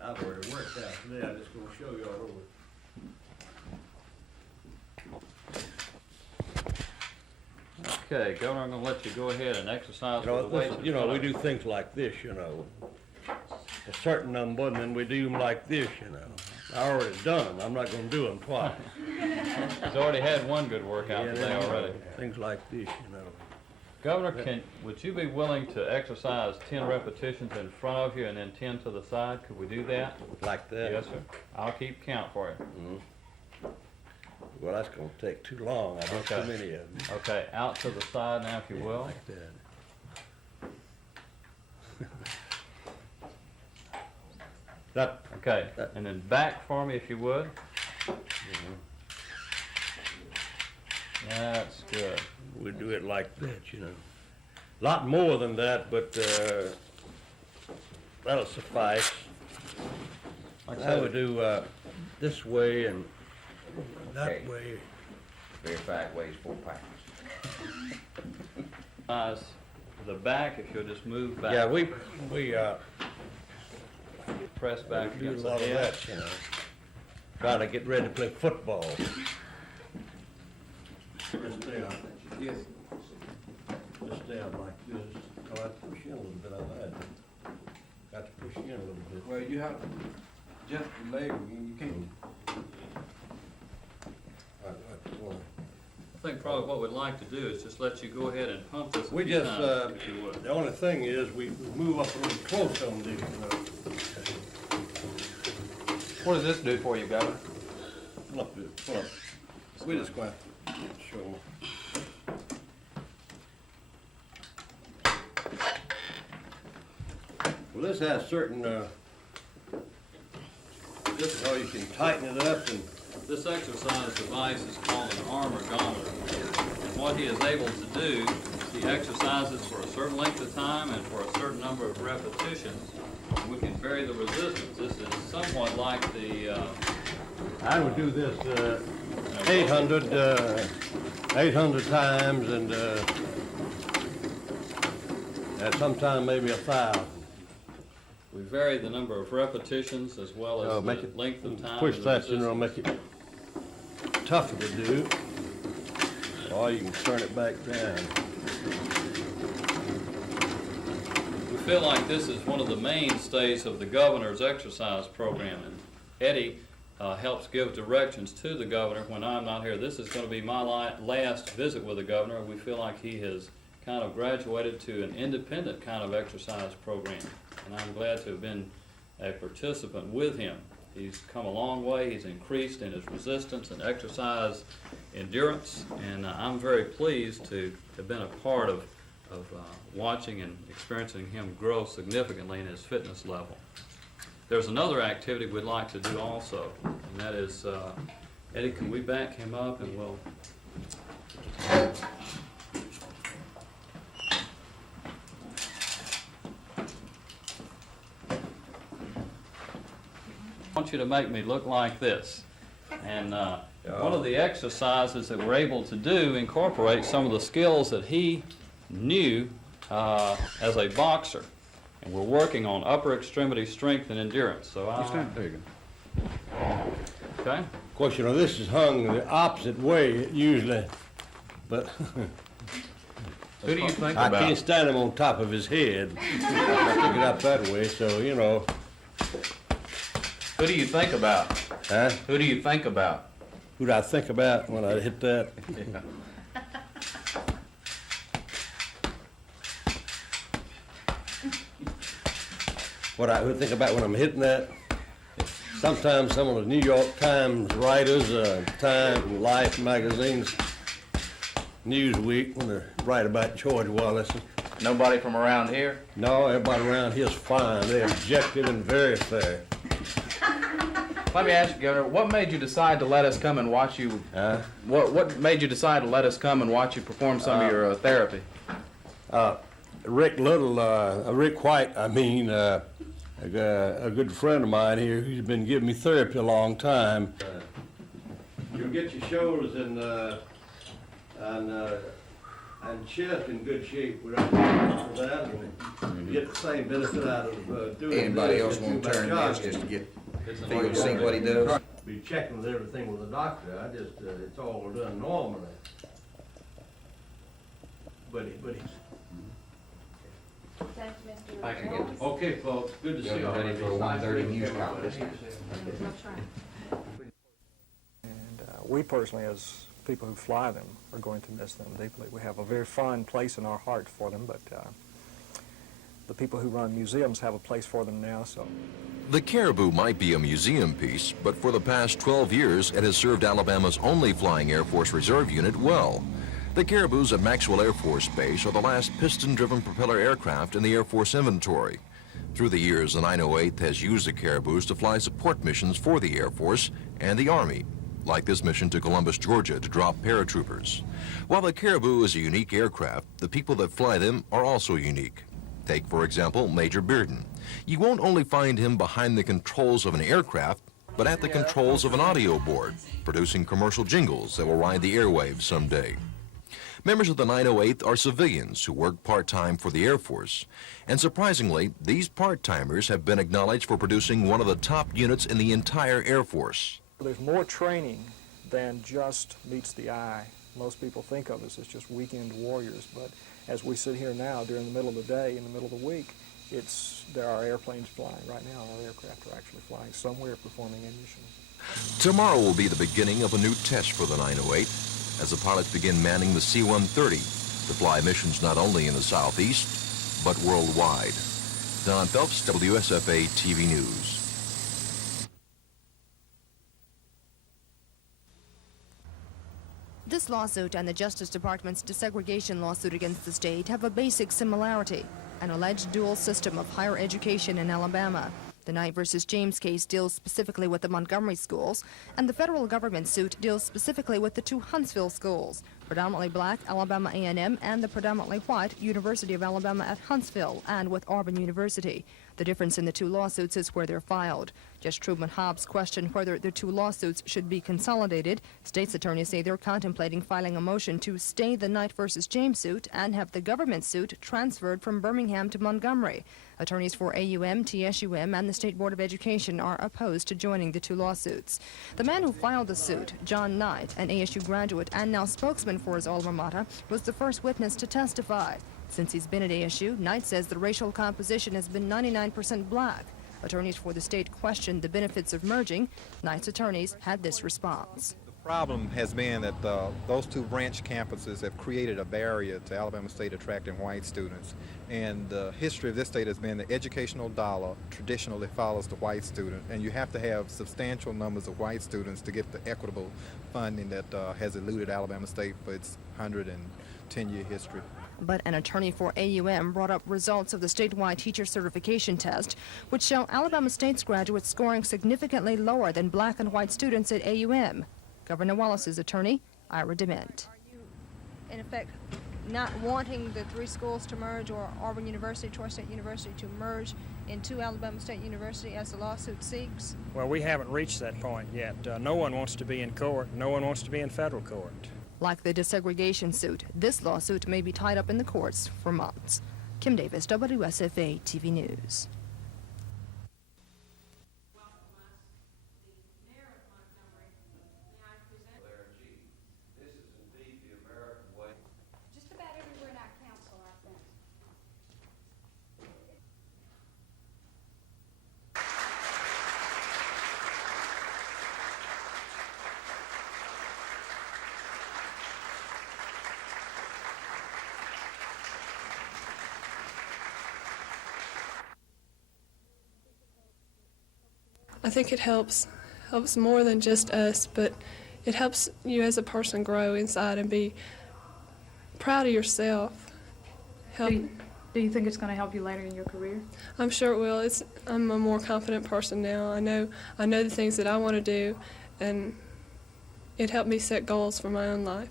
I've already worked out today. I'm just gonna show you all over. Okay, Governor, I'm gonna let you go ahead and exercise for the weights. We do things like this, a certain number, and then we do them like this, I already done them. I'm not gonna do them twice. He's already had one good workout today already. Things like this, Governor, would you be willing to exercise 10 repetitions in front of you and then 10 to the side? Could we do that? Like that? Yes, sir. I'll keep count for you. Mm-hmm. Well, that's gonna take too long. I've got too many of them. Okay, out to the side now, if you will. Like that. Okay, and then back for me, if you would. That's good. We do it like that, A lot more than that, but that'll suffice. Like I would do this way and that way. Verified weighs 4 pounds. The back, if you'll just move back. Yeah, we press back do a against lot the of head. that, Try to get ready to play football. Just stay out. Yes. Just stay out like this. I'll have to push in a little bit on that. Got to push in a little bit. Well, you have to just the leg, you can't. I think probably what we'd like to do is just let you go ahead and pump this. We just, if you would. the only thing is we move up a little close on these, What does this do for you, Governor? Pull up. We just go out and show them. Well, this has certain, this is how you can tighten it up and. This exercise device is called an arm ergometer. And what he is able to do, he exercises for a certain length of time and for a certain number of repetitions. And we can vary the resistance. This is somewhat like the... I would do this 800 times and at some time maybe 1,000. We vary the number of repetitions as well as make the it, length of time. push and that, resistance. make it tougher to do. Or you can turn it back down. We feel like this is one of the mainstays of the governor's exercise program, and Eddie helps give directions to the governor when I'm not here. This is going to be my last visit with the governor. We feel like he has kind of graduated to an independent kind of exercise program, and I'm glad to have been a participant with him. He's come a long way. He's increased in his resistance and exercise endurance, and I'm very pleased to have been a part of watching and experiencing him grow significantly in his fitness level. There's another activity we'd like to do also, and that is, Eddie, can we back him up and we'll... I want you to make me look like this. And one of the exercises that we're able to do incorporates some of the skills that he knew as a boxer. And we're working on upper extremity strength and endurance. So There you okay. Of course, this is hung the opposite way usually, but Who do you think I about? can't stand him on top of his head. I stick it up that way, so Who do you think about? Huh? Who do you think about? Who do I think about when I hit that? Yeah. What I would think about when I'm hitting that? Sometimes some of the New York Times writers, Time, Life magazines, Newsweek, when they write about George Wallace. Nobody from around here? No, everybody around here is fine. They're objective and very fair. Let me ask you, Governor, what made you decide to let us come and watch you? Huh? What made you decide to let us come and watch you perform some of your therapy? Rick White, a good friend of mine here who's been giving me therapy a long time. You'll get your shoulders and and Chip in good shape without that, and get the same benefit out of doing Anybody this else as want you to back turn job. this just to get It's an feel to see order. what he does? Be checking with everything with the doctor. I just, it's all done normally. But he's. Thank you, Mr. I can get Wallace. Okay, folks, good to see Get you. ready for a 1:30 news conference. That's right. And we personally, as people who fly them, are going to miss them deeply. We have a very fond place in our heart for them, but the people who run museums have a place for them now, so. The Caribou might be a museum piece, but for the past 12 years, it has served Alabama's only flying Air Force Reserve unit well. The Caribous at Maxwell Air Force Base are the last piston-driven propeller aircraft in the Air Force inventory. Through the years, the 908th has used the Caribous to fly support missions for the Air Force and the Army, like this mission to Columbus, Georgia, to drop paratroopers. While the Caribou is a unique aircraft, the people that fly them are also unique. Take, for example, Major Bearden. You won't only find him behind the controls of an aircraft, but at the controls of an audio board, producing commercial jingles that will ride the airwaves someday. Members of the 908th are civilians who work part-time for the Air Force. And surprisingly, these part-timers have been acknowledged for producing one of the top units in the entire Air Force. There's more training than just meets the eye. Most people think of us as just weekend warriors, but as we sit here now during the middle of the day, in the middle of the week, there are airplanes flying right now. Our aircraft are actually flying somewhere performing a mission. Tomorrow will be the beginning of a new test for the 908 as the pilots begin manning the C-130 to fly missions not only in the Southeast, but worldwide. Don Phelps, WSFA TV News. This lawsuit and the Justice Department's desegregation lawsuit against the state have a basic similarity, an alleged dual system of higher education in Alabama. The Knight versus James case deals specifically with the Montgomery schools, and the federal government suit deals specifically with the two Huntsville schools, predominantly black Alabama A&M and the predominantly white University of Alabama at Huntsville, and with Auburn University. The difference in the two lawsuits is where they're filed. Judge Truman Hobbs questioned whether the two lawsuits should be consolidated. State's attorneys say they're contemplating filing a motion to stay the Knight versus James suit and have the government suit transferred from Birmingham to Montgomery. Attorneys for AUM, TSUM, and the State Board of Education are opposed to joining the two lawsuits. The man who filed the suit, John Knight, an ASU graduate and now spokesman for his alma mater, was the first witness to testify. Since he's been at ASU, Knight says the racial composition has been 99% black. Attorneys for the state questioned the benefits of merging. Knight's attorneys had this response. The problem has been that those two branch campuses have created a barrier to Alabama State attracting white students. And the history of this state has been the educational dollar traditionally follows the white student, and you have to have substantial numbers of white students to get the equitable funding that has eluded Alabama State for its 110-year history. But an attorney for AUM brought up results of the statewide teacher certification test, which show Alabama State's graduates scoring significantly lower than black and white students at AUM. Governor Wallace's attorney, Ira DeMint. Are you, in effect, not wanting the three schools to merge, or Auburn University, Troy State University to merge into Alabama State University as the lawsuit seeks? Well, we haven't reached that point yet. No one wants to be in court. No one wants to be in federal court. Like the desegregation suit, this lawsuit may be tied up in the courts for months. Kim Davis, WSFA TV News. Just about everywhere in our council, I think. I think it helps more than just us, but it helps you as a person grow inside and be proud of yourself. Do you think it's going to help you later in your career? I'm sure it will. I'm a more confident person now. I know the things that I want to do, and it helped me set goals for my own life.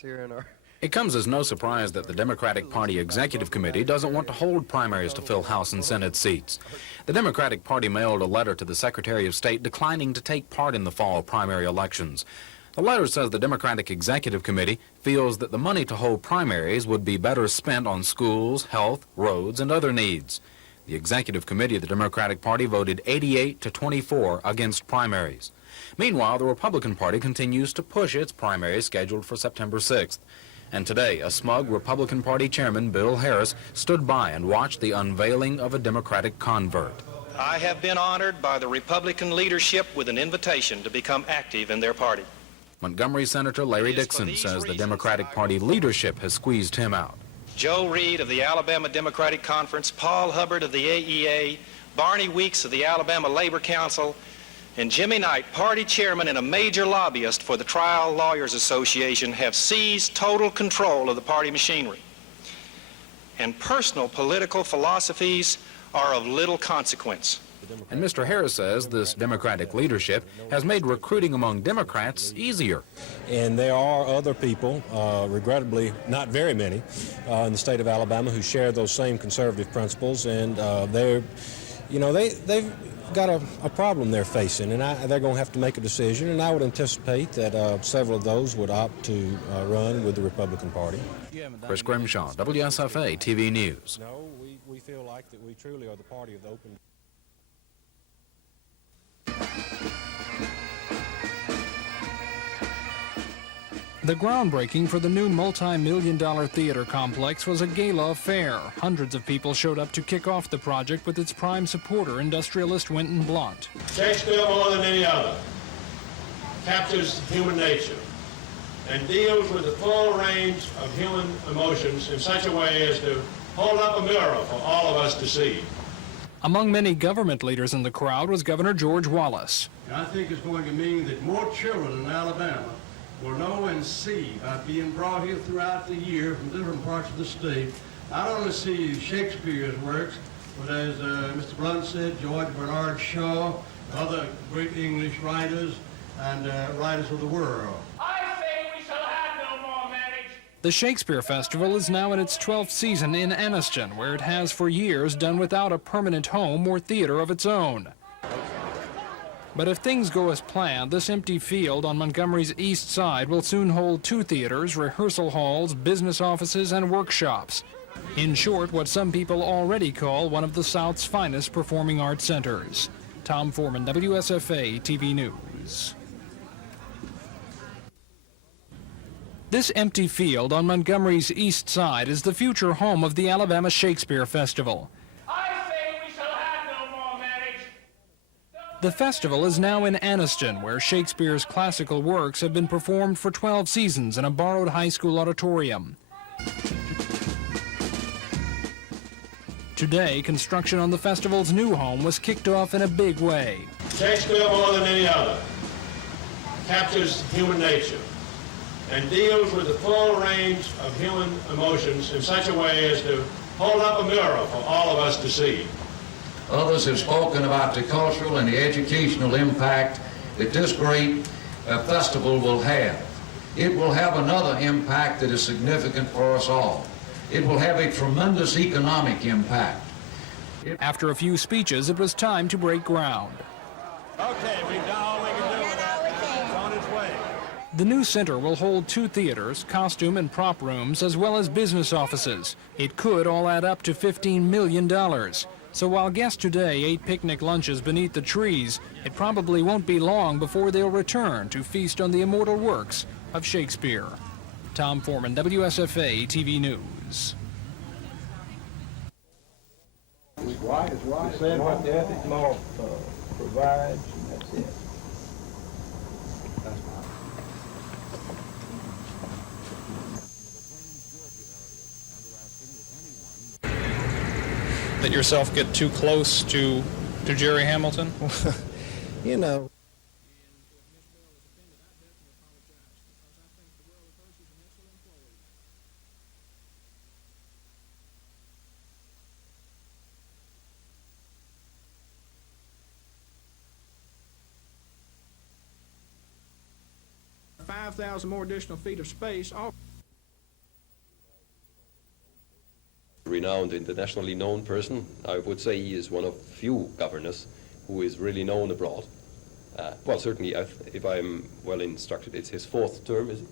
Here in our It comes as no surprise that the Democratic Party Executive Committee doesn't want to hold primaries to fill House and Senate seats. The Democratic Party mailed a letter to the Secretary of State declining to take part in the fall primary elections. The letter says the Democratic Executive Committee feels that the money to hold primaries would be better spent on schools, health, roads, and other needs. The Executive Committee of the Democratic Party voted 88 to 24 against primaries. Meanwhile, the Republican Party continues to push its primary scheduled for September 6th. And today, a smug Republican Party chairman, Bill Harris, stood by and watched the unveiling of a Democratic convert. I have been honored by the Republican leadership with an invitation to become active in their party. Montgomery Senator Larry Dixon says the Democratic Party leadership has squeezed him out. Joe Reed of the Alabama Democratic Conference, Paul Hubbard of the AEA, Barney Weeks of the Alabama Labor Council, and Jimmy Knight, party chairman and a major lobbyist for the Trial Lawyers Association, have seized total control of the party machinery. And personal political philosophies are of little consequence. And Mr. Harris says this Democratic leadership has made recruiting among Democrats easier. And there are other people, regrettably not very many, in the state of Alabama who share those same conservative principles, and they've got a problem they're facing, and they're going to have to make a decision, and I would anticipate that several of those would opt to run with the Republican Party. Chris Grimshaw, WSFA TV News. No, we feel like that we truly are the party of the open. The groundbreaking for the new multi-million-dollar theater complex was a gala affair. Hundreds of people showed up to kick off the project with its prime supporter, industrialist Winton Blount. Shakespeare, more than any other, captures human nature and deals with the full range of human emotions in such a way as to hold up a mirror for all of us to see. Among many government leaders in the crowd was Governor George Wallace. And I think it's going to mean that more children in Alabama will know and see by being brought here throughout the year from different parts of the state, not only see Shakespeare's works, but as Mr. Blunt said, George Bernard Shaw, other great English writers and writers of the world. I say we shall have no more marriage. The Shakespeare Festival is now in its 12th season in Anniston, where it has for years done without a permanent home or theater of its own. But if things go as planned, this empty field on Montgomery's east side will soon hold 2 theaters, rehearsal halls, business offices, and workshops. In short, what some people already call one of the South's finest performing arts centers. Tom Foreman, WSFA TV News. This empty field on Montgomery's east side is the future home of the Alabama Shakespeare Festival. The festival is now in Anniston, where Shakespeare's classical works have been performed for 12 seasons in a borrowed high school auditorium. Today, construction on the festival's new home was kicked off in a big way. Shakespeare, more than any other, captures human nature and deals with the full range of human emotions in such a way as to hold up a mirror for all of us to see. Others have spoken about the cultural and the educational impact that this great festival will have. It will have another impact that is significant for us all. It will have a tremendous economic impact. After a few speeches, it was time to break ground. Okay, we've done all we can do with that. It's on its way. The new center will hold 2 theaters, costume and prop rooms, as well as business offices. It could all add up to $15 million. So while guests today ate picnic lunches beneath the trees, it probably won't be long before they'll return to feast on the immortal works of Shakespeare. Tom Foreman, WSFA TV News. Right is right. Saying what the ethics law provides, and that's it. Let yourself get too close to Jerry Hamilton? You know. $5,000 more additional feet of space. renowned, internationally known person. I would say he is one of few governors who is really known abroad. Well, certainly, if I'm well instructed, it's his 4th term, is it?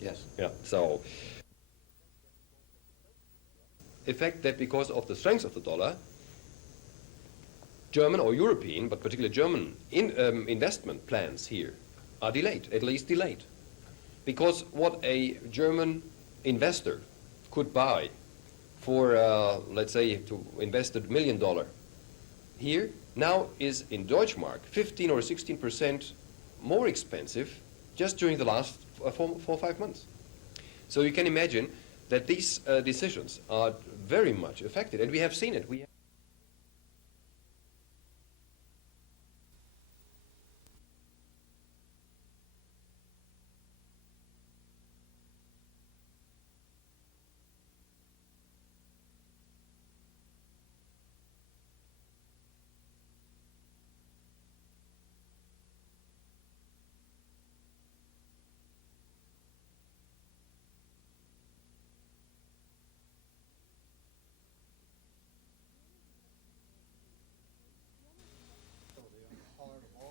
Yes. Yeah, so effect that because of the strength of the dollar, German or European, but particularly German investment plans here are delayed, at least delayed. Because what a German investor could buy for, let's say, to invest $1 million here, now is in Deutschmark 15 or 16% more expensive just during the last 4 or 5 months. So you can imagine that these decisions are very much affected, and we have seen it.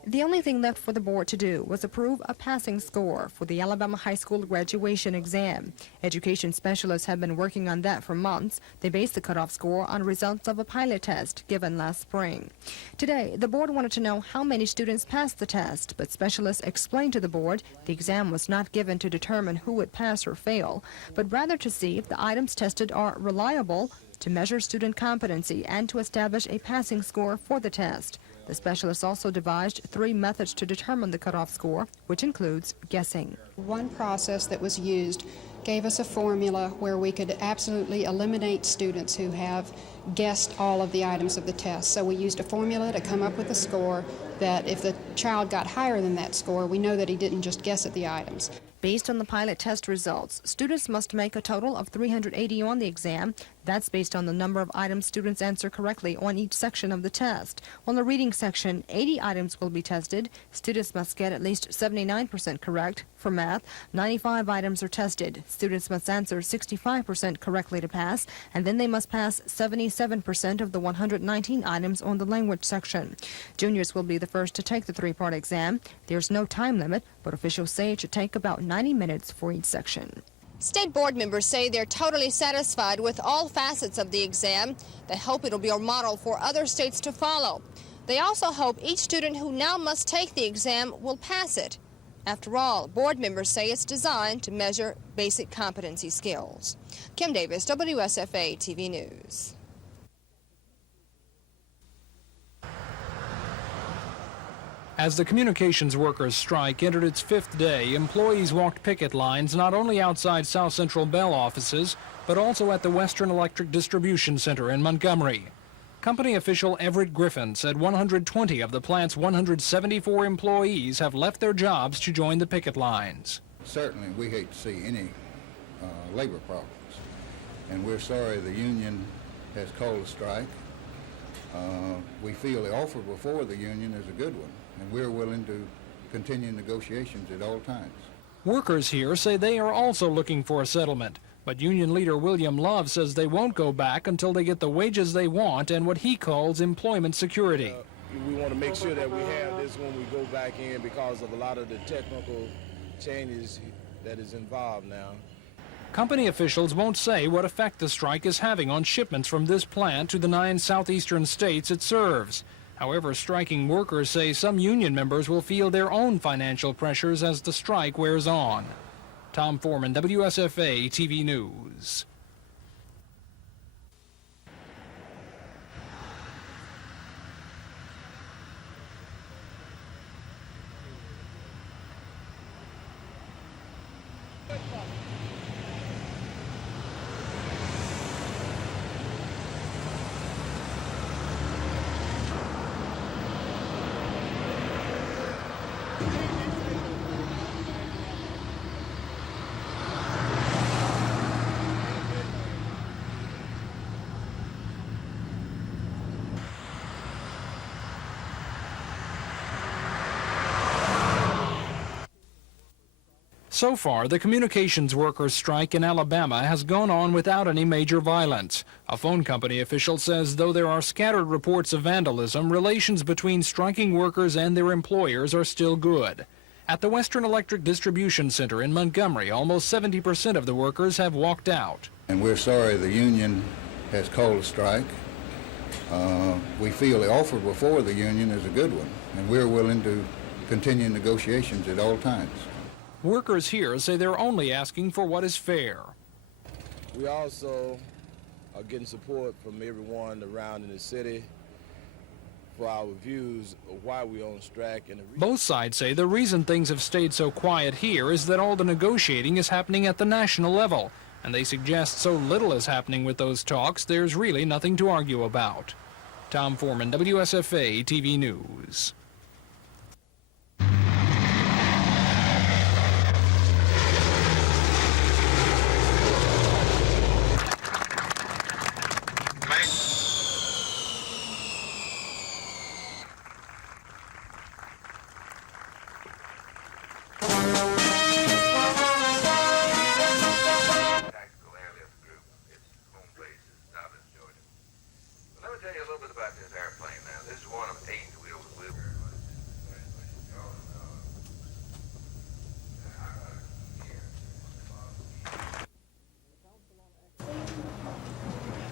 The only thing left for the board to do was approve a passing score for the Alabama high school graduation exam. Education specialists have been working on that for months. They based the cutoff score on results of a pilot test given last spring. Today, the board wanted to know how many students passed the test, but specialists explained to the board the exam was not given to determine who would pass or fail, but rather to see if the items tested are reliable, to measure student competency, and to establish a passing score for the test. The specialists also devised 3 methods to determine the cutoff score, which includes guessing. One process that was used gave us a formula where we could absolutely eliminate students who have guessed all of the items of the test. So we used a formula to come up with a score that if the child got higher than that score, we know that he didn't just guess at the items. Based on the pilot test results, students must make a total of 380 on the exam. That's based on the number of items students answer correctly on each section of the test. On the reading section, 80 items will be tested. Students must get at least 79% correct. For math, 95 items are tested. Students must answer 65% correctly to pass, and then they must pass 77% of the 119 items on the language section. Juniors will be the first to take the 3-part exam. There's no time limit, but officials say it should take about 90 minutes for each section. State board members say they're totally satisfied with all facets of the exam. They hope it'll be a model for other states to follow. They also hope each student who now must take the exam will pass it. After all, board members say it's designed to measure basic competency skills. Kim Davis, WSFA TV News. As the communications workers' strike entered its 5th day, employees walked picket lines not only outside South Central Bell offices, but also at the Western Electric Distribution Center in Montgomery. Company official Everett Griffin said 120 of the plant's 174 employees have left their jobs to join the picket lines. Certainly, we hate to see any labor problems, and we're sorry the union has called a strike. We feel the offer before the union is a good one, and we're willing to continue negotiations at all times. Workers here say they are also looking for a settlement, but union leader William Love says they won't go back until they get the wages they want and what he calls employment security. We want to make sure that we have this when we go back in because of a lot of the technical changes that is involved now. Company officials won't say what effect the strike is having on shipments from this plant to the 9 southeastern states it serves. However, striking workers say some union members will feel their own financial pressures as the strike wears on. Tom Foreman, WSFA TV News. So far, the communications workers' strike in Alabama has gone on without any major violence. A phone company official says though there are scattered reports of vandalism, relations between striking workers and their employers are still good. At the Western Electric Distribution Center in Montgomery, almost 70% of the workers have walked out. And we're sorry the union has called a strike. We feel the offer before the union is a good one, and we're willing to continue negotiations at all times. Workers here say they're only asking for what is fair. We also are getting support from everyone around in the city for our views of why we're on strike. And Both sides say the reason things have stayed so quiet here is that all the negotiating is happening at the national level, and they suggest so little is happening with those talks, there's really nothing to argue about. Tom Foreman, WSFA TV News.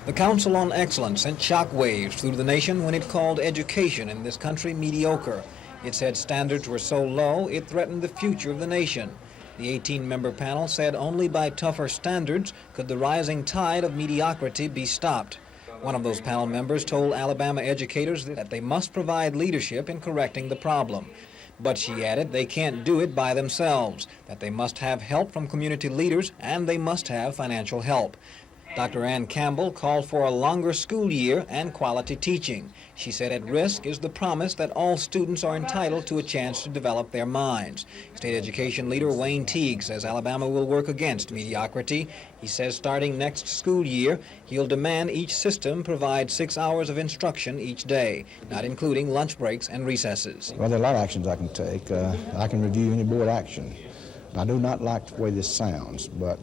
The Council on Excellence sent shockwaves through the nation when it called education in this country mediocre. It said standards were so low it threatened the future of the nation. The 18-member panel said only by tougher standards could the rising tide of mediocrity be stopped. One of those panel members told Alabama educators that they must provide leadership in correcting the problem. But she added they can't do it by themselves, that they must have help from community leaders and they must have financial help. Dr. Ann Campbell called for a longer school year and quality teaching. She said at risk is the promise that all students are entitled to a chance to develop their minds. State education leader Wayne Teague says Alabama will work against mediocrity. He says starting next school year, he'll demand each system provide 6 hours of instruction each day, not including lunch breaks and recesses. Well, there are a lot of actions I can take. I can review any board action. I do not like the way this sounds, but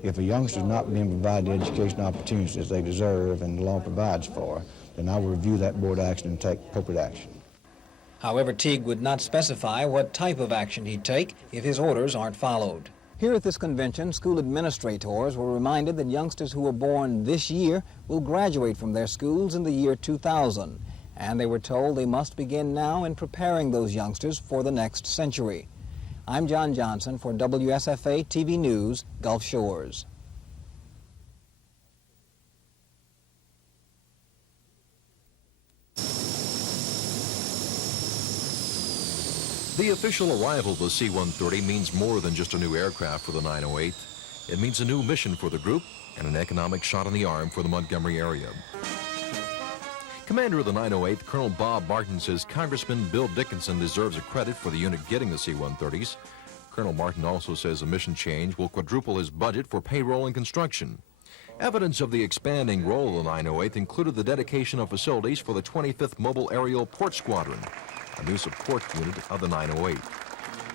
if a youngster is not being provided the education opportunities they deserve and the law provides for, then I will review that board action and take appropriate action. However, Teague would not specify what type of action he'd take if his orders aren't followed. Here at this convention, school administrators were reminded that youngsters who were born this year will graduate from their schools in the year 2000, and they were told they must begin now in preparing those youngsters for the next century. I'm John Johnson for WSFA TV News, Gulf Shores. The official arrival of the C-130 means more than just a new aircraft for the 908. It means a new mission for the group and an economic shot in the arm for the Montgomery area. Commander of the 908, Colonel Bob Martin, says Congressman Bill Dickinson deserves a credit for the unit getting the C-130s. Colonel Martin also says the mission change will quadruple his budget for payroll and construction. Evidence of the expanding role of the 908 included the dedication of facilities for the 25th Mobile Aerial Port Squadron, a new support unit of the 908.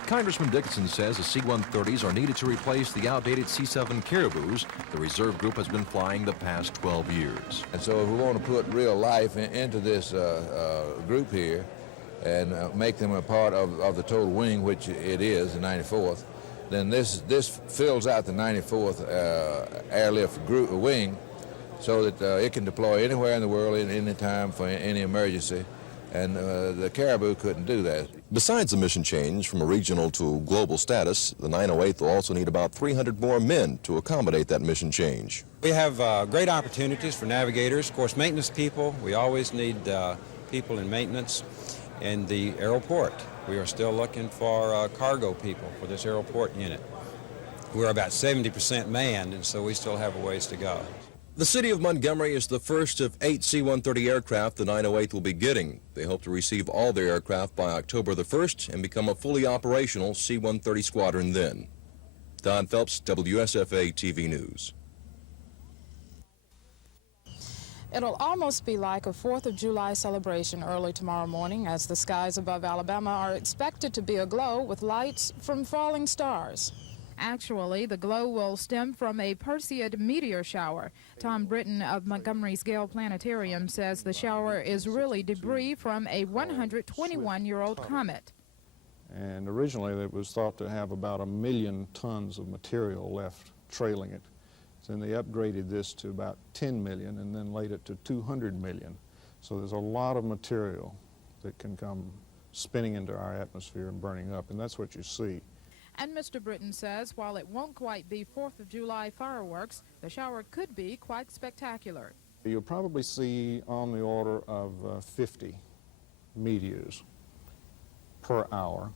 Congressman Dickinson says the C-130s are needed to replace the outdated C-7 Caribous the reserve group has been flying the past 12 years. And so if we want to put real life into this group here and make them a part of the total wing, which it is, the 94th, then this fills out the 94th airlift group wing so that it can deploy anywhere in the world at any time for any emergency. And the Caribou couldn't do that. Besides the mission change from a regional to global status, the 908 will also need about 300 more men to accommodate that mission change. We have great opportunities for navigators, of course, maintenance people. We always need people in maintenance. And the airport, we are still looking for cargo people for this airport unit. We're about 70% manned, and so we still have a ways to go. The city of Montgomery is the first of 8 C-130 aircraft the 908 will be getting. They hope to receive all their aircraft by October the 1st and become a fully operational C-130 squadron then. Don Phelps, WSFA TV News. It'll almost be like a 4th of July celebration early tomorrow morning, as the skies above Alabama are expected to be aglow with lights from falling stars. Actually, the glow will stem from a Perseid meteor shower. Tom Britton of Montgomery's Gale Planetarium says the shower is really debris from a 121-year-old comet. And originally it was thought to have about 1 million tons of material left trailing it. Then they upgraded this to about 10 million and then laid it to 200 million. So there's a lot of material that can come spinning into our atmosphere and burning up, and that's what you see. And Mr. Britton says while it won't quite be 4th of July fireworks, the shower could be quite spectacular. You'll probably see on the order of 50 meteors per hour.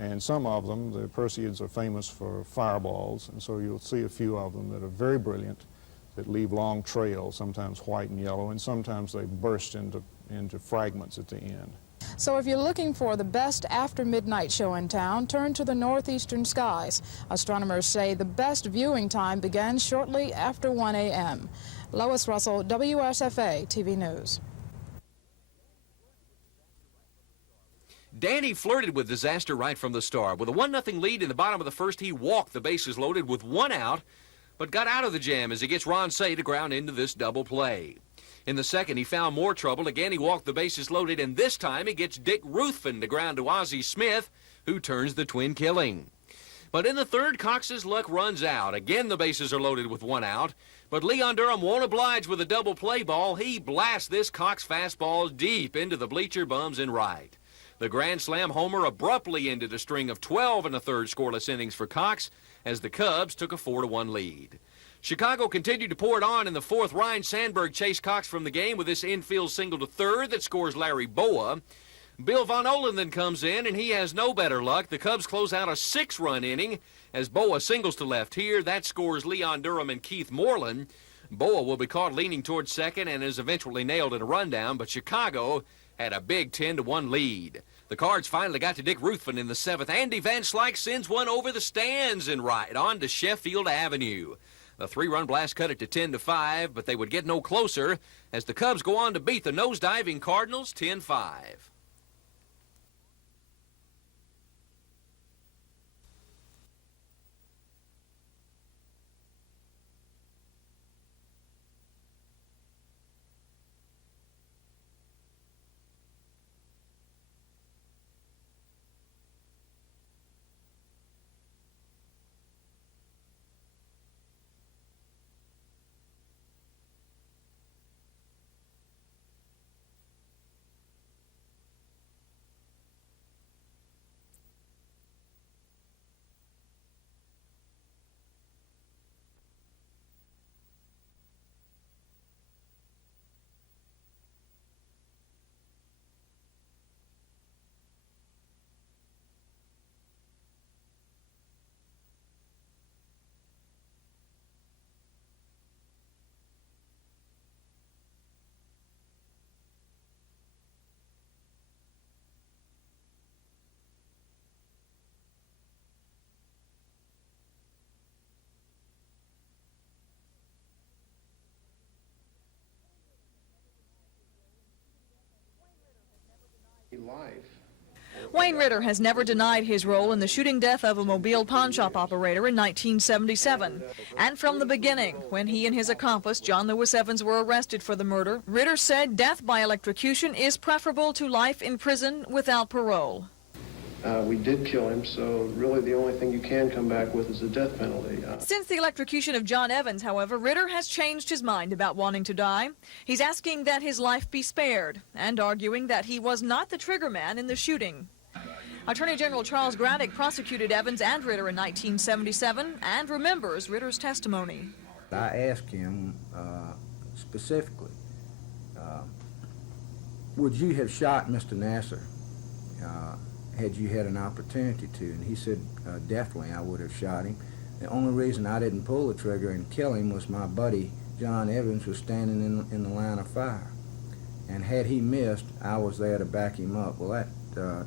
And some of them, the Perseids, are famous for fireballs, and so you'll see a few of them that are very brilliant, that leave long trails, sometimes white and yellow, and sometimes they burst into fragments at the end. So if you're looking for the best after-midnight show in town, turn to the northeastern skies. Astronomers say the best viewing time begins shortly after 1 a.m. Lois Russell, WSFA TV News. Danny flirted with disaster right from the start. With a 1-0 lead in the bottom of the first, he walked the bases loaded with 1 out, but got out of the jam as he gets Ron Say to ground into this double play. In the second, he found more trouble. Again, he walked the bases loaded, and this time he gets Dick Ruthven to ground to Ozzie Smith, who turns the twin killing. But in the third, Cox's luck runs out. Again, the bases are loaded with 1 out, but Leon Durham won't oblige with a double play ball. He blasts this Cox fastball deep into the bleacher bums in right. The Grand Slam homer abruptly ended a string of 12 1/3 scoreless innings for Cox as the Cubs took a 4-1 lead. Chicago continued to pour it on in the fourth. Ryan Sandberg chased Cox from the game with this infield single to third that scores Larry Boa. Bill Von Olen then comes in, and he has no better luck. The Cubs close out a 6-run inning as Boa singles to left here. That scores Leon Durham and Keith Moreland. Boa will be caught leaning towards second and is eventually nailed in a rundown, but Chicago had a big 10-1 lead. The Cards finally got to Dick Ruthven in the seventh. Andy Van Slyke sends one over the stands in right on to Sheffield Avenue. The 3-run blast cut it to 10-5, but they would get no closer as the Cubs go on to beat the nose-diving Cardinals 10-5. Wayne Ritter has never denied his role in the shooting death of a Mobile pawn shop operator in 1977. And from the beginning, when he and his accomplice, John Lewis Evans, were arrested for the murder, Ritter said death by electrocution is preferable to life in prison without parole. We did kill him, so really the only thing you can come back with is the death penalty. Since the electrocution of John Evans, however, Ritter has changed his mind about wanting to die. He's asking that his life be spared and arguing that he was not the triggerman in the shooting. Attorney General Charles Graddick prosecuted Evans and Ritter in 1977 and remembers Ritter's testimony. I asked him specifically, would you have shot Mr. Nasser had you had an opportunity to? And he said, definitely I would have shot him. The only reason I didn't pull the trigger and kill him was my buddy John Evans was standing in the line of fire. And had he missed, I was there to back him up. Well, that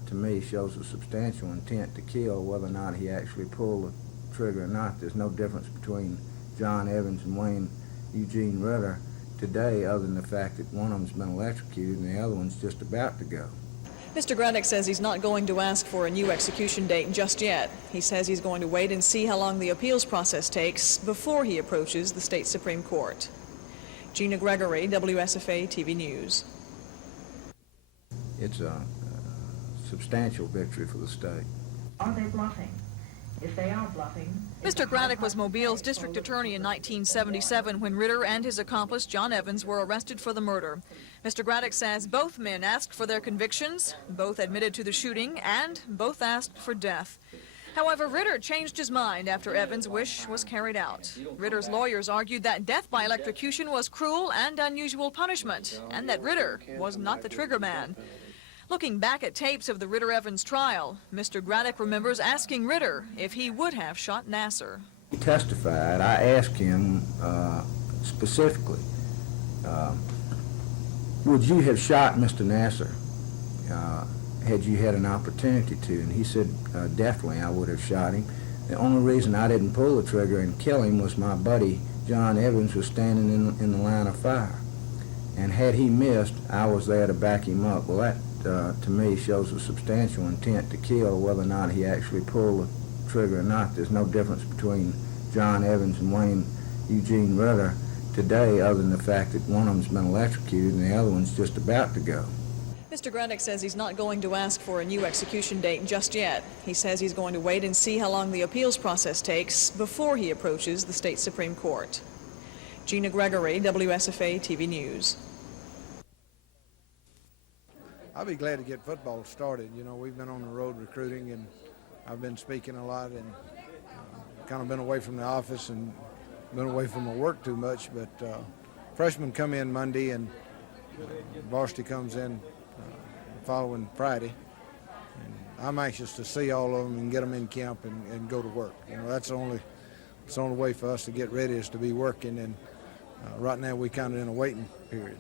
to me shows a substantial intent to kill, whether or not he actually pulled the trigger or not. There's no difference between John Evans and Wayne Eugene Ritter today other than the fact that one of them's been electrocuted and the other one's just about to go. Mr. Graddick says he's not going to ask for a new execution date just yet. He says he's going to wait and see how long the appeals process takes before he approaches the state Supreme Court. Gina Gregory, WSFA TV News. It's a substantial victory for the state. Are they bluffing? If they are bluffing... Mr. Graddick was Mobile's district attorney in 1977 when Ritter and his accomplice, John Evans, were arrested for the murder. Mr. Graddick says both men asked for their convictions, both admitted to the shooting, and both asked for death. However, Ritter changed his mind after Evans' wish was carried out. Ritter's lawyers argued that death by electrocution was cruel and unusual punishment, and that Ritter was not the trigger man. Looking back at tapes of the Ritter-Evans trial, Mr. Graddick remembers asking Ritter if he would have shot Nasser. He testified. I asked him specifically, would you have shot Mr. Nasser had you had an opportunity to? And he said, definitely I would have shot him. The only reason I didn't pull the trigger and kill him was my buddy John Evans was standing in the line of fire. And had he missed, I was there to back him up. Well, that to me shows a substantial intent to kill, whether or not he actually pulled the trigger or not. There's no difference between John Evans and Wayne Eugene Ritter today other than the fact that one of them's been electrocuted and the other one's just about to go. Mr. Graddick says he's not going to ask for a new execution date just yet. He says he's going to wait and see how long the appeals process takes before he approaches the state Supreme Court. Gina Gregory, WSFA TV News. I'll be glad to get football started. You know, we've been on the road recruiting, and I've been speaking a lot and kind of been away from the office and been away from my work too much. But freshmen come in Monday, and varsity comes in following Friday. And I'm anxious to see all of them and get them in camp and go to work. You know, that's the only way for us to get ready is to be working. And right now we're kind of in a waiting period.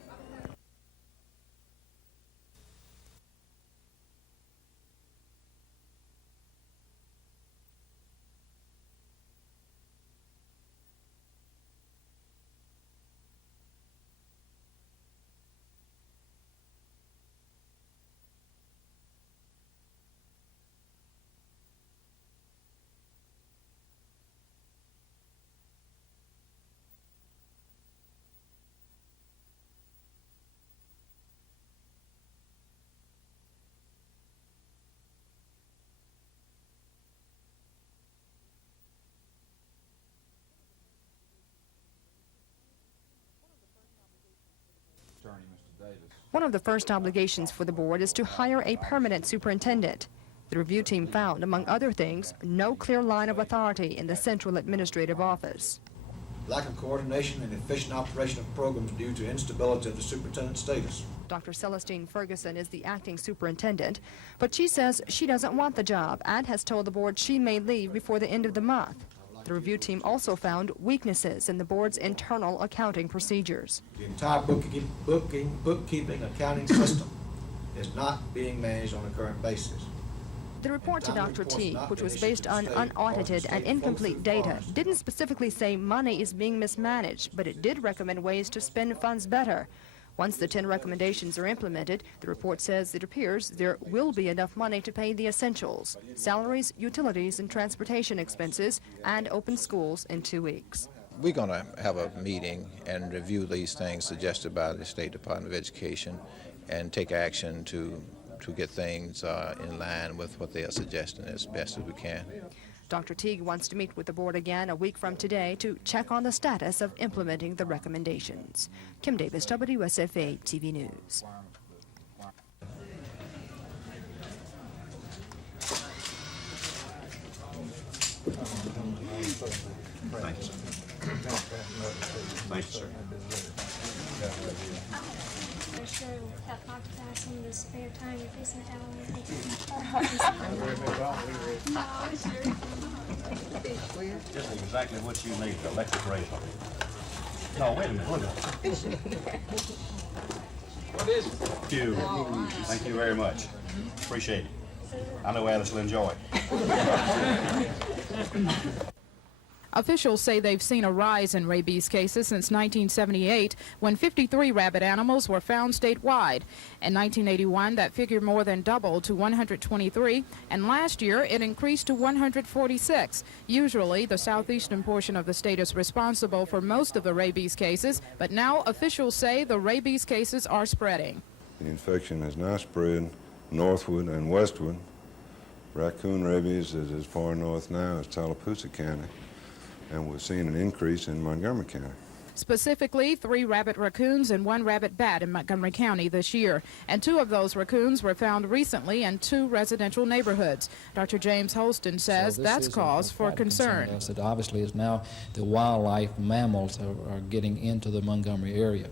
One of the first obligations for the board is to hire a permanent superintendent. The review team found, among other things, no clear line of authority in the central administrative office. Lack of coordination and efficient operation of programs due to instability of the superintendent's status. Dr. Celestine Ferguson is the acting superintendent, but she says she doesn't want the job and has told the board she may leave before the end of the month. The review team also found weaknesses in the board's internal accounting procedures. The entire bookkeeping accounting system is not being managed on a current basis. The report to Dr. Teague, which was based on unaudited and incomplete data, didn't specifically say money is being mismanaged, but it did recommend ways to spend funds better. Once the 10 recommendations are implemented, the report says it appears there will be enough money to pay the essentials: salaries, utilities, and transportation expenses, and open schools in 2 weeks. We're going to have a meeting and review these things suggested by the State Department of Education and take action to get things in line with what they are suggesting as best as we can. Dr. Teague wants to meet with the board again a week from today to check on the status of implementing the recommendations. Kim Davis, WSFA TV News. Thank you, sir. Thank you, sir. For sure, have talked about some of the spare time you're facing This is exactly what you need, the electric razor. No, wait a minute, look at it. What is it? Thank you. Thank you very much. Appreciate it. I know Alice will enjoy it. Officials say they've seen a rise in rabies cases since 1978, when 53 rabid animals were found statewide. In 1981, that figure more than doubled to 123, and last year it increased to 146. Usually, the southeastern portion of the state is responsible for most of the rabies cases, but now officials say the rabies cases are spreading. The infection has now spread northward and westward. Raccoon rabies is as far north now as Tallapoosa County, and we're seeing an increase in Montgomery County. Specifically, 3 rabbit raccoons and 1 rabbit bat in Montgomery County this year, and 2 of those raccoons were found recently in 2 residential neighborhoods. Dr. James Holston says that's cause for concern. It obviously is now the wildlife mammals are getting into the Montgomery area.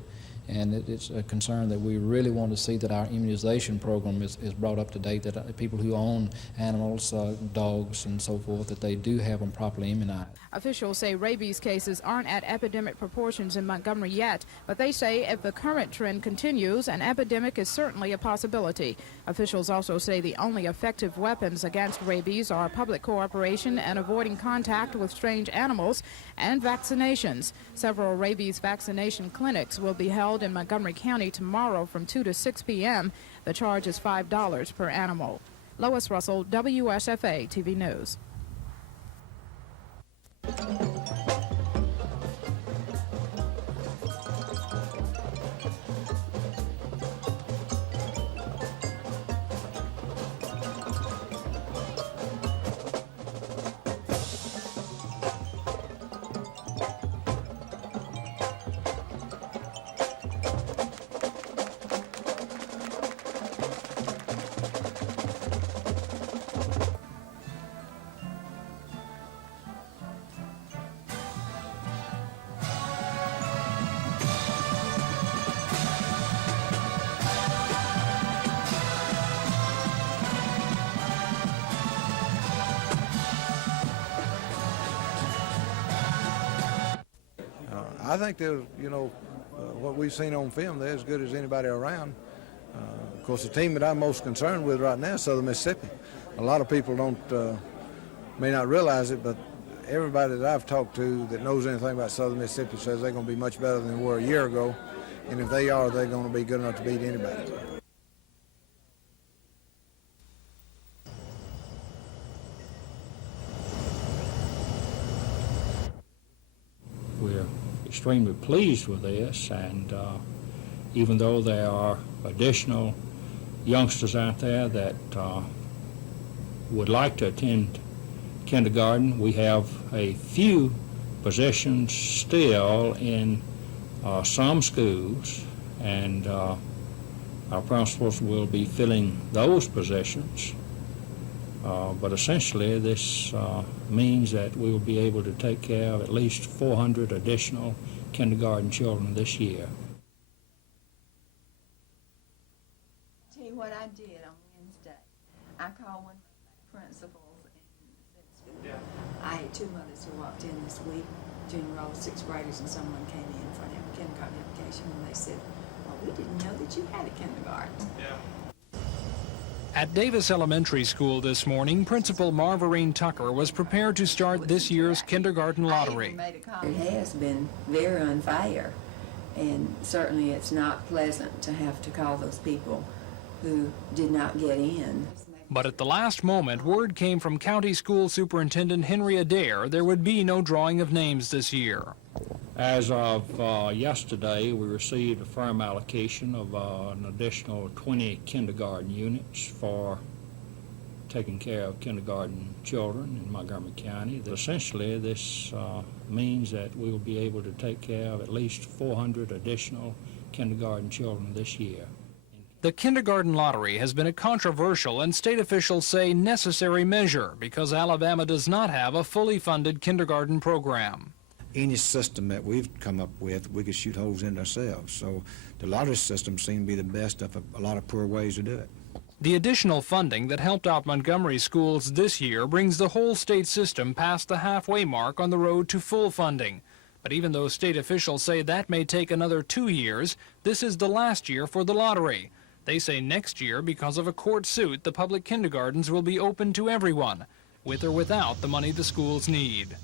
And it's a concern that we really want to see that our immunization program is brought up to date, that people who own animals, dogs and so forth, that they do have them properly immunized. Officials say rabies cases aren't at epidemic proportions in Montgomery yet, but they say if the current trend continues, an epidemic is certainly a possibility. Officials also say the only effective weapons against rabies are public cooperation and avoiding contact with strange animals and vaccinations. Several rabies vaccination clinics will be held in Montgomery County tomorrow from 2 to 6 p.m. The charge is $5 per animal. Lois Russell, WSFA TV News. I think they're, what we've seen on film, they're as good as anybody around. Of course, the team that I'm most concerned with right now is Southern Mississippi. A lot of people may not realize it, but everybody that I've talked to that knows anything about Southern Mississippi says they're going to be much better than they were a year ago. And if they are, they're going to be good enough to beat anybody. We're extremely pleased with this, and even though there are additional youngsters out there that would like to attend kindergarten, we have a few positions still in some schools, and our principals will be filling those positions. But essentially, this means that we will be able to take care of at least 400 additional kindergarten children this year. Tell you what I did on Wednesday. I called one of the principals and said, I had 2 mothers who walked in this week to enroll 6th graders, and someone came in for an kindergarten application, and they said, well, we didn't know that you had a kindergarten. At Davis Elementary School this morning, Principal Marvarine Tucker was prepared to start this year's kindergarten lottery. It has been very unfair, and certainly it's not pleasant to have to call those people who did not get in. But at the last moment, word came from County School Superintendent Henry Adair there would be no drawing of names this year. As of yesterday, we received a firm allocation of an additional 20 kindergarten units for taking care of kindergarten children in Montgomery County. Essentially, this means that we will be able to take care of at least 400 additional kindergarten children this year. The kindergarten lottery has been a controversial and state officials say necessary measure because Alabama does not have a fully funded kindergarten program. Any system that we've come up with, we could shoot holes in ourselves. So the lottery system seemed to be the best of a lot of poor ways to do it. The additional funding that helped out Montgomery schools this year brings the whole state system past the halfway mark on the road to full funding. But even though state officials say that may take another 2 years, this is the last year for the lottery. They say next year, because of a court suit, the public kindergartens will be open to everyone, with or without the money the schools need.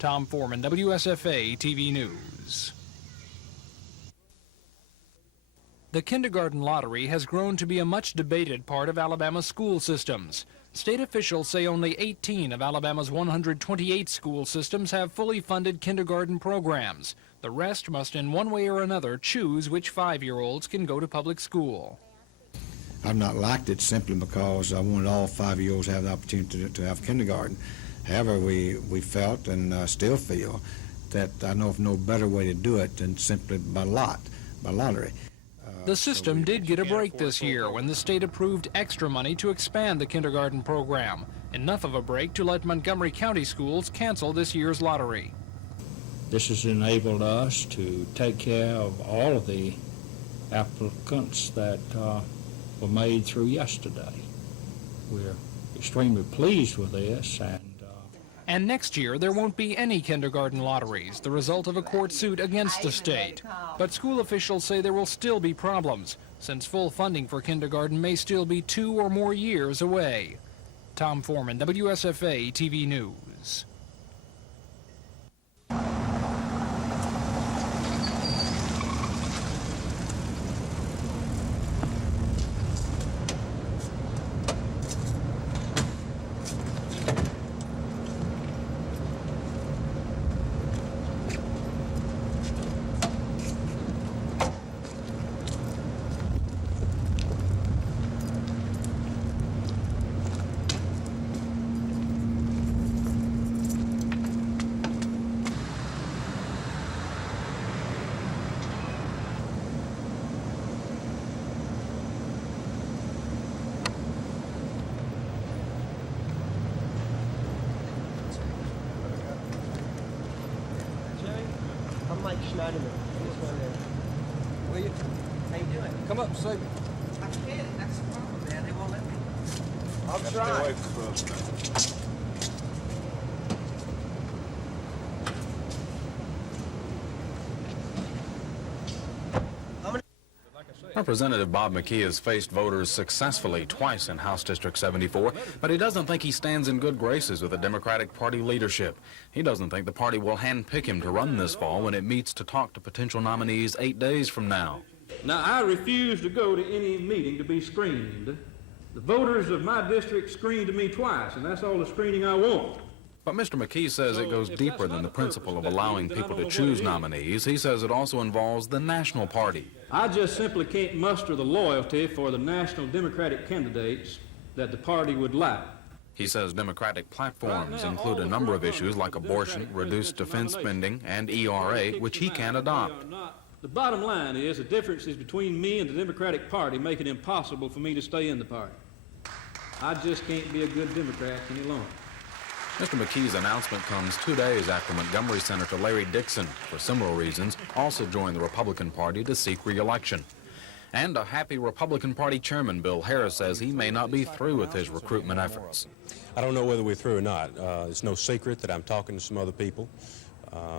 Tom Foreman, WSFA TV News. The kindergarten lottery has grown to be a much debated part of Alabama's school systems. State officials say only 18 of Alabama's 128 school systems have fully funded kindergarten programs. The rest must in one way or another choose which 5-year-olds can go to public school. I've not liked it simply because I wanted all 5-year-olds to have the opportunity to have kindergarten. However, we felt and still feel that I know of no better way to do it than simply by lottery. The system did get a break this year when the state approved extra money to expand the kindergarten program. Enough of a break to let Montgomery County schools cancel this year's lottery. This has enabled us to take care of all of the applicants that were made through yesterday. We're extremely pleased with this, and next year there won't be any kindergarten lotteries, the result of a court suit against the state. But school officials say there will still be problems, since full funding for kindergarten may still be 2 or more years away. Tom Foreman, WSFA TV News. Will you? How you doing? Come up and see me. I can't. That's the problem, man. They won't let me. I'll try. Representative Bob McKee has faced voters successfully twice in House District 74, but he doesn't think he stands in good graces with the Democratic Party leadership. He doesn't think the party will handpick him to run this fall when it meets to talk to potential nominees 8 days from now. Now, I refuse to go to any meeting to be screened. The voters of my district screened me twice, and that's all the screening I want. But Mr. McKee says it goes deeper than the principle of allowing people to choose nominees. He says it also involves the national party. I just simply can't muster the loyalty for the national Democratic candidates that the party would like. He says Democratic platforms include a number of issues like abortion, reduced defense spending, and ERA, which he can't adopt. The bottom line is the differences between me and the Democratic Party make it impossible for me to stay in the party. I just can't be a good Democrat any longer. Mr. McKee's announcement comes 2 days after Montgomery Senator Larry Dixon, for similar reasons, also joined the Republican Party to seek re-election. And a happy Republican Party chairman, Bill Harris, says he may not be through with his recruitment efforts. I don't know whether we're through or not. It's no secret that I'm talking to some other people.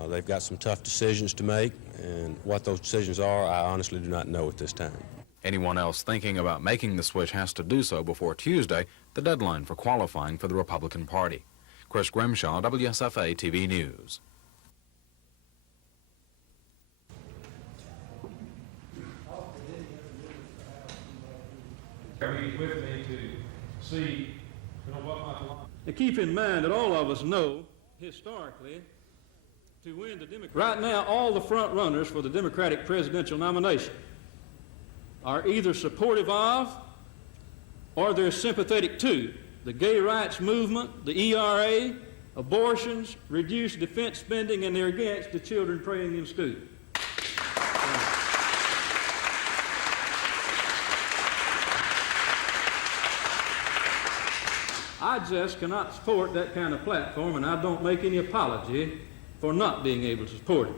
They've got some tough decisions to make, and what those decisions are, I honestly do not know at this time. Anyone else thinking about making the switch has to do so before Tuesday, the deadline for qualifying for the Republican Party. Chris Grimshaw, WSFA TV News. With me to see and keep in mind that all of us know, historically, to win the Democratic... Right now, all the front runners for the Democratic presidential nomination are either supportive of or they're sympathetic to the gay rights movement, the ERA, abortions, reduced defense spending, and they're against the children praying in school. I just cannot support that kind of platform, and I don't make any apology for not being able to support it.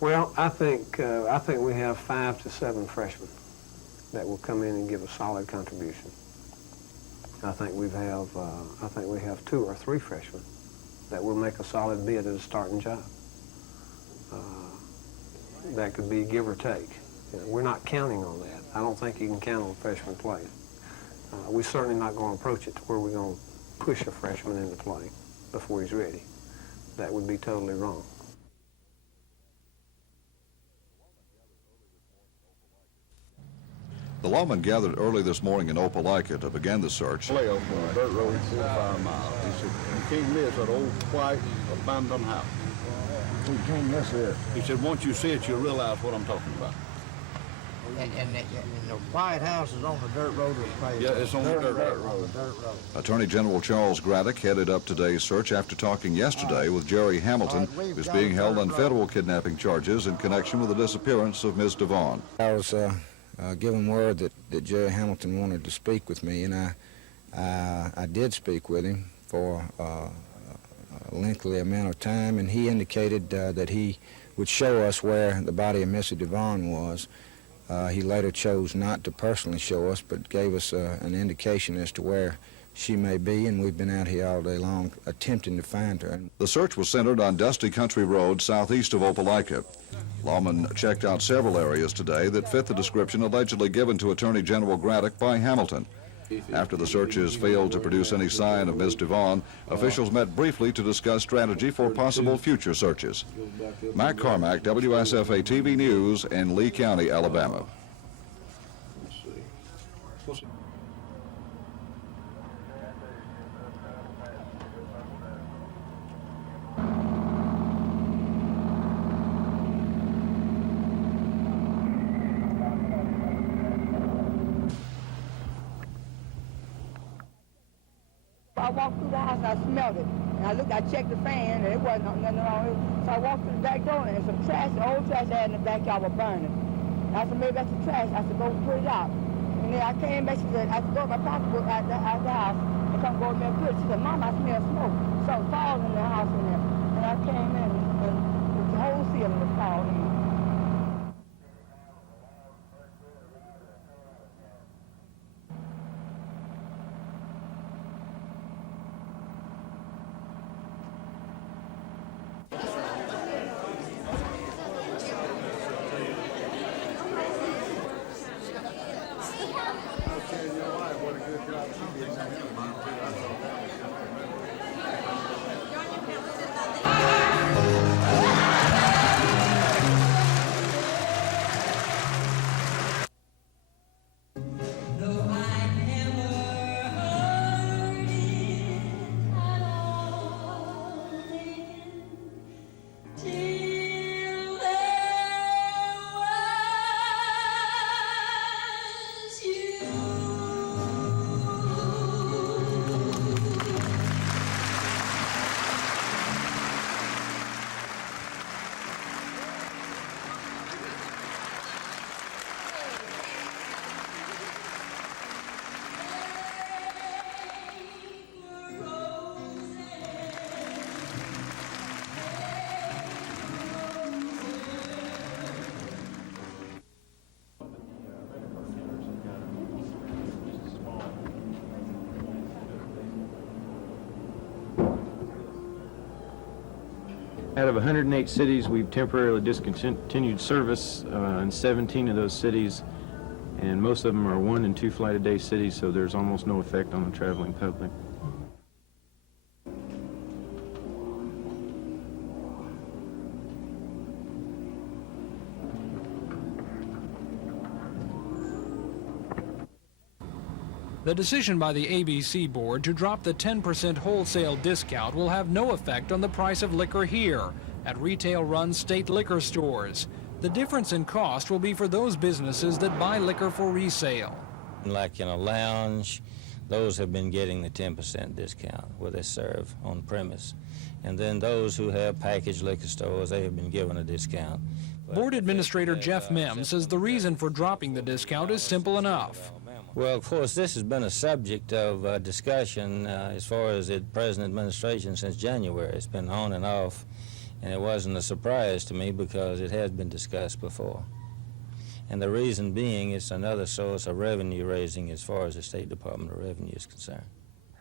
Well, I think we have 5 to 7 freshmen that will come in and give a solid contribution. I think we have 2 or 3 freshmen that will make a solid bid at a starting job. That could be give or take. We're not counting on that. I don't think you can count on freshman play. We're certainly not going to approach it to where we're going to push a freshman into play before he's ready. That would be totally wrong. The lawman gathered early this morning in Opelika to begin the search. Layoff on the dirt road 4 or 5 miles. He said, you can't miss that old white abandoned house. We can't miss it. He said, once you see it, you'll realize what I'm talking about. And the White House is on the dirt road or the paved? Yeah, it's on the dirt road. Attorney General Charles Graddick headed up today's search after talking yesterday with Jerry Hamilton, who's being held on federal kidnapping charges in connection with the disappearance of Ms. Devon. I was given word that Jerry Hamilton wanted to speak with me, and I did speak with him for a lengthy amount of time, and he indicated that he would show us where the body of Missy Devon was. He later chose not to personally show us, but gave us an indication as to where she may be, and we've been out here all day long attempting to find her. The search was centered on dusty country roads southeast of Opelika. Lawmen checked out several areas today that fit the description allegedly given to Attorney General Graddick by Hamilton. After the searches failed to produce any sign of Ms. Devon, officials met briefly to discuss strategy for possible future searches. Mac Carmack, WSFA TV News in Lee County, Alabama. I walked through the house, I smelled it. And I looked, I checked the fan, and it wasn't nothing wrong. So I walked through the back door, and some trash, old trash I had in the backyard was burning. And I said, maybe that's the trash. I said, go put it out. And then I came back, she said, I threw my pocketbook out the house and come go over there and put it. She said, Mom, I smell smoke. Something falls in the house in there. And I came in, and the whole ceiling was falling in. Out of 108 cities, we've temporarily discontinued service in 17 of those cities, and most of them are 1- and 2-flight-a-day cities, so there's almost no effect on the traveling public. The decision by the ABC board to drop the 10% wholesale discount will have no effect on the price of liquor here at retail-run state liquor stores. The difference in cost will be for those businesses that buy liquor for resale. Like in a lounge, those have been getting the 10% discount where they serve on premise. And then those who have packaged liquor stores, they have been given a discount. Board Administrator Jeff Mims says the reason for dropping the discount is simple enough. Well, of course, this has been a subject of discussion as far as the present administration since January. It's been on and off, and it wasn't a surprise to me because it has been discussed before. And the reason being it's another source of revenue raising as far as the State Department of Revenue is concerned.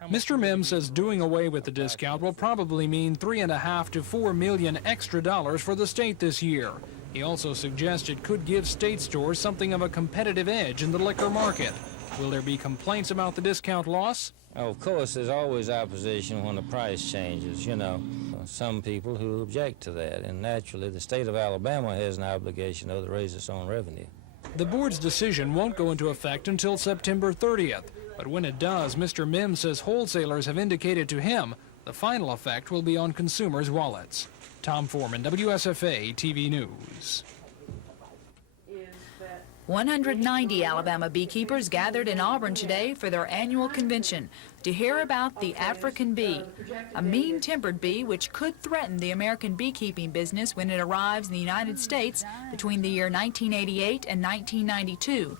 Mr. Mims says doing away with the discount will probably mean $3.5 to $4 million extra for the state this year. He also suggests it could give state stores something of a competitive edge in the liquor market. Will there be complaints about the discount loss? Oh, of course, there's always opposition when the price changes, you know. Some people who object to that, and naturally the state of Alabama has an obligation, though, to raise its own revenue. The board's decision won't go into effect until September 30th, but when it does, Mr. Mims says wholesalers have indicated to him the final effect will be on consumers' wallets. Tom Foreman, WSFA TV News. 190 Alabama beekeepers gathered in Auburn today for their annual convention to hear about the African bee, a mean-tempered bee which could threaten the American beekeeping business when it arrives in the United States between the year 1988 and 1992.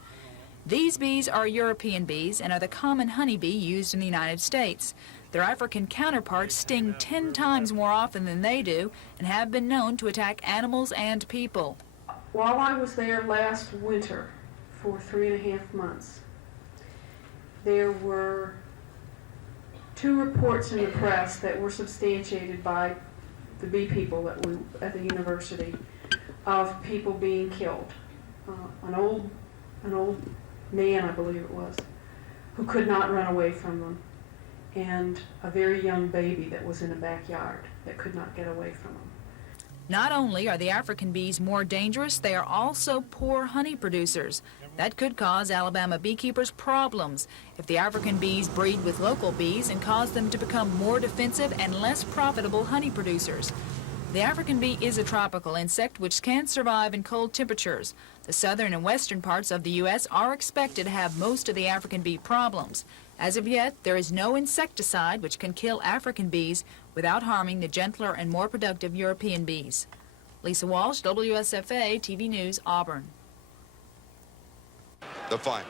These bees are European bees and are the common honeybee used in the United States. Their African counterparts sting 10 times more often than they do and have been known to attack animals and people. While I was there last winter for 3.5 months, there were 2 reports in the press that were substantiated by the bee people at the university of people being killed. An old man, I believe it was, who could not run away from them, and a very young baby that was in a backyard that could not get away from them. Not only are the African bees more dangerous, they are also poor honey producers. That could cause Alabama beekeepers problems if the African bees breed with local bees and cause them to become more defensive and less profitable honey producers. The African bee is a tropical insect which can survive in cold temperatures. The southern and western parts of the U.S. are expected to have most of the African bee problems. As of yet, there is no insecticide which can kill African bees without harming the gentler and more productive European bees. Lisa Walsh, WSFA TV News, Auburn. The finals.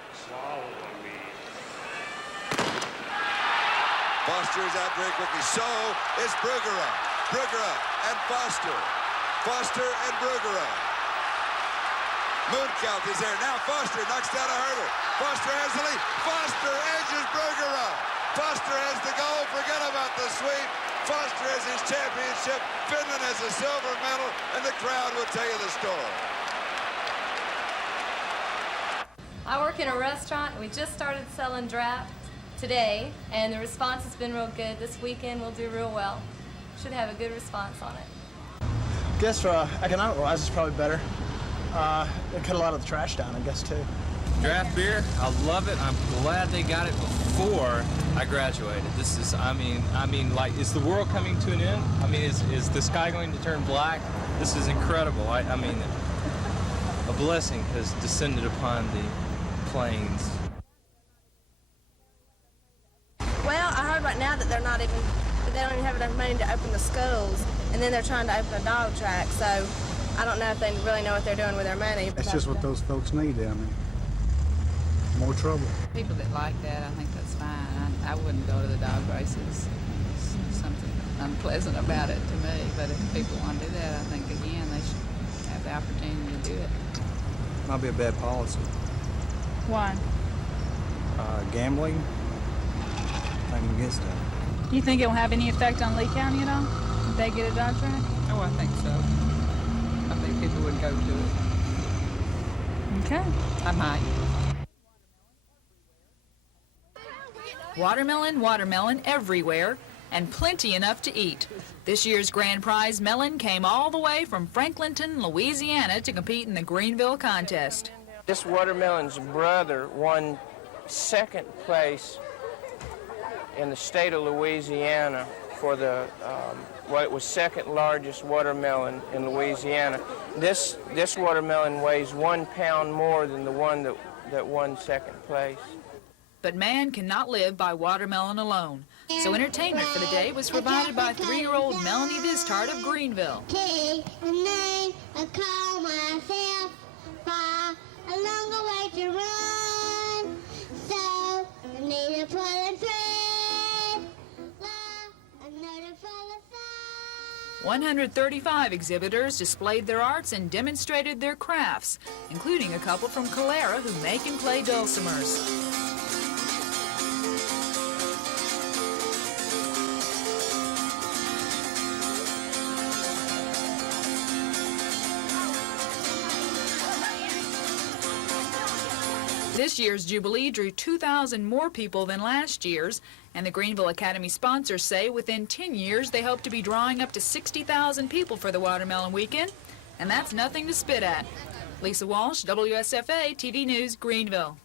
Foster is out very quickly. So is Brugera. Brugera and Foster. Foster and Brugera. Mooncalf is there. Now Foster knocks down a hurdle. Foster has the lead. Foster edges Brugera. Foster has the goal. Forget about the sweep. Foster has his championship. Finland has a silver medal, and the crowd will tell you the story. I work in a restaurant. We just started selling draft today, and the response has been real good. This weekend we'll do real well. Should have a good response on it. I guess for economic-wise, it's probably better. They cut a lot of the trash down, I guess, too. Draft beer, I love it. I'm glad they got it before I graduated. This is, I mean, like, is the world coming to an end? I mean, is the sky going to turn black? This is incredible. I mean, a blessing has descended upon the plains. Well, I heard right now that they don't even have enough money to open the schools, and then they're trying to open a dog track, so I don't know if they really know what they're doing with their money. That's just what those folks need down there. More trouble. People that like that, I think that's fine. I wouldn't go to the dog races. There's something unpleasant about it to me, but if people want to do that, I think, again, they should have the opportunity to do it. Might be a bad policy. Why? Gambling. I'm against that. Do you think it will have any effect on Lee County at all? If they get a dog track? Oh, I think so. I think people would go to it. Okay. I might. Watermelon, watermelon everywhere, and plenty enough to eat. This year's grand prize melon came all the way from Franklinton, Louisiana to compete in the Greenville contest. This watermelon's brother won second place in the state of Louisiana for the what was second largest watermelon in Louisiana. This watermelon weighs 1 pound more than the one that won second place. But man cannot live by watermelon alone. So entertainment for the day was provided by 3-year-old Melanie Vistart of Greenville. Take the name, I call myself far a longer way to run. So I need a pull and thread. Another full of 135 exhibitors displayed their arts and demonstrated their crafts, including a couple from Calera who make and play dulcimers. This year's Jubilee drew 2,000 more people than last year's, and the Greenville Academy sponsors say within 10 years they hope to be drawing up to 60,000 people for the Watermelon Weekend, and that's nothing to spit at. Lisa Walsh, WSFA TV News, Greenville.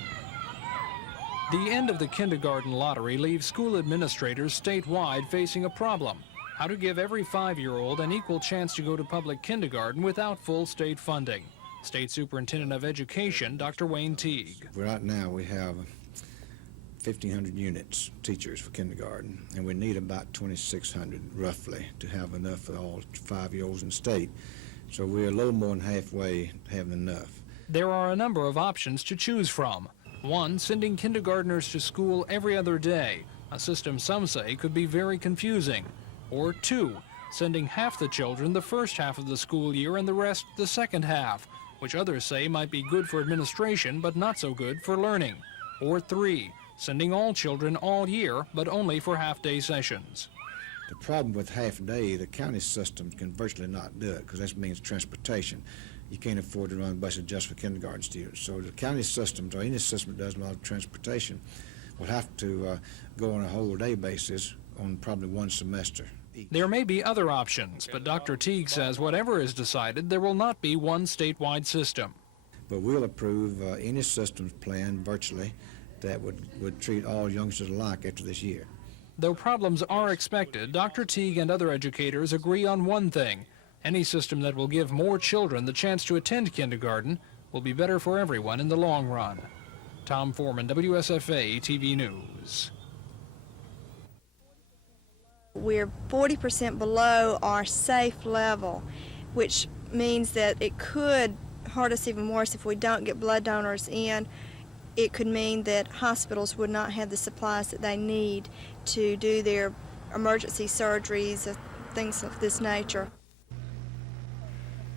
The end of the kindergarten lottery leaves school administrators statewide facing a problem: how to give every 5-year-old an equal chance to go to public kindergarten without full state funding. State Superintendent of Education, Dr. Wayne Teague. Right now we have 1,500 units, teachers for kindergarten, and we need about 2,600 roughly to have enough for all 5-year-olds in state. So we're a little more than halfway having enough. There are a number of options to choose from. One, sending kindergartners to school every other day, a system some say could be very confusing. Or two, sending half the children the first half of the school year and the rest the second half, which others say might be good for administration but not so good for learning. Or three, sending all children all year but only for half-day sessions. The problem with half-day, the county systems can virtually not do it because that means transportation. You can't afford to run buses just for kindergarten students. So the county systems, or any system that does a lot of transportation, will have to go on a whole-day basis on probably one semester. There may be other options, but Dr. Teague says whatever is decided, there will not be one statewide system. But we'll approve any systems planned virtually that would treat all youngsters alike after this year. Though problems are expected, Dr. Teague and other educators agree on one thing: any system that will give more children the chance to attend kindergarten will be better for everyone in the long run. Tom Foreman, WSFA TV News. We're 40% below our safe level, which means that it could hurt us even worse if we don't get blood donors in. It could mean that hospitals would not have the supplies that they need to do their emergency surgeries, things of this nature.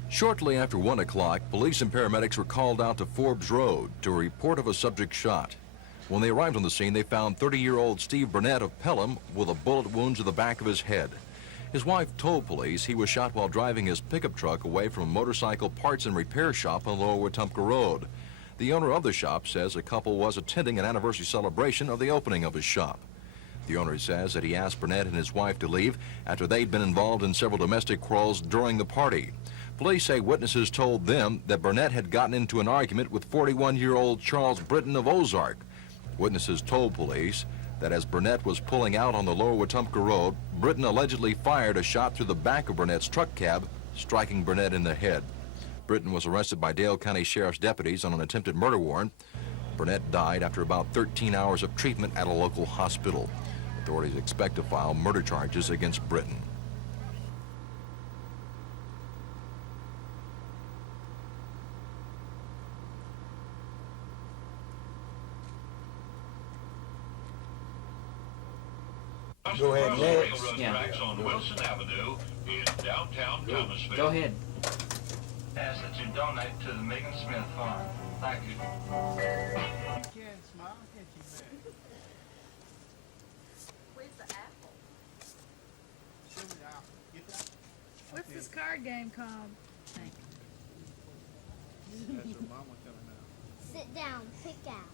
Shortly after 1 o'clock, police and paramedics were called out to Forbes Road to a report of a subject shot. When they arrived on the scene, they found 30-year-old Steve Burnett of Pelham with a bullet wound to the back of his head. His wife told police he was shot while driving his pickup truck away from a motorcycle parts and repair shop on Lower Wetumpka Road. The owner of the shop says a couple was attending an anniversary celebration of the opening of his shop. The owner says that he asked Burnett and his wife to leave after they'd been involved in several domestic quarrels during the party. Police say witnesses told them that Burnett had gotten into an argument with 41-year-old Charles Britton of Ozark. Witnesses told police that as Burnett was pulling out on the Lower Wetumpka Road, Britton allegedly fired a shot through the back of Burnett's truck cab, striking Burnett in the head. Britton was arrested by Dale County Sheriff's deputies on an attempted murder warrant. Burnett died after about 13 hours of treatment at a local hospital. Authorities expect to file murder charges against Britton. Go ahead next. Yeah. On Wilson Avenue in downtown Thomasville. Go ahead. Ask that you donate to the Megan Smith Fund. Thank you. Where's the apple? What's this card game called? Thank you. Sit down, pick out.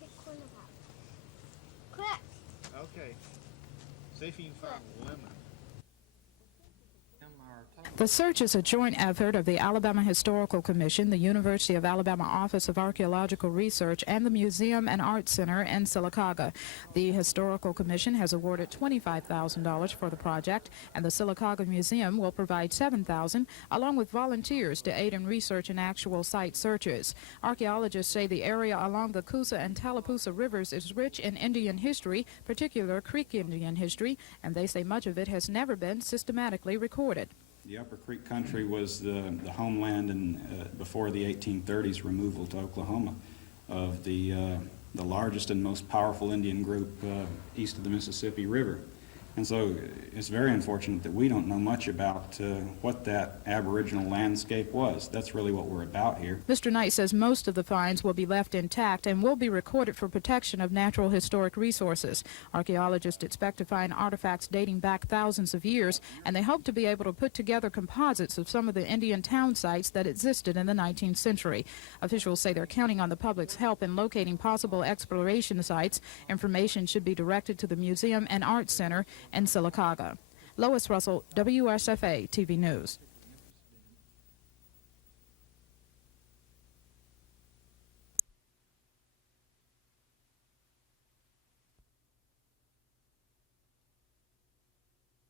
Pick one out. Quick. Okay. See if you can find a lemon. The search is a joint effort of the Alabama Historical Commission, the University of Alabama Office of Archaeological Research, and the Museum and Art Center in Sylacauga. The Historical Commission has awarded $25,000 for the project, and the Sylacauga Museum will provide $7,000, along with volunteers to aid in research and actual site searches. Archaeologists say the area along the Coosa and Tallapoosa rivers is rich in Indian history, particular Creek Indian history, and they say much of it has never been systematically recorded. The Upper Creek country was the homeland before the 1830s removal to Oklahoma of the largest and most powerful Indian group east of the Mississippi River. And so it's very unfortunate that we don't know much about what that Aboriginal landscape was. That's really what we're about here. Mr. Knight says most of the finds will be left intact and will be recorded for protection of natural historic resources. Archaeologists expect to find artifacts dating back thousands of years, and they hope to be able to put together composites of some of the Indian town sites that existed in the 19th century. Officials say they're counting on the public's help in locating possible exploration sites. Information should be directed to the Museum and Arts Center in Sylacauga. Lois Russell, WSFA TV News.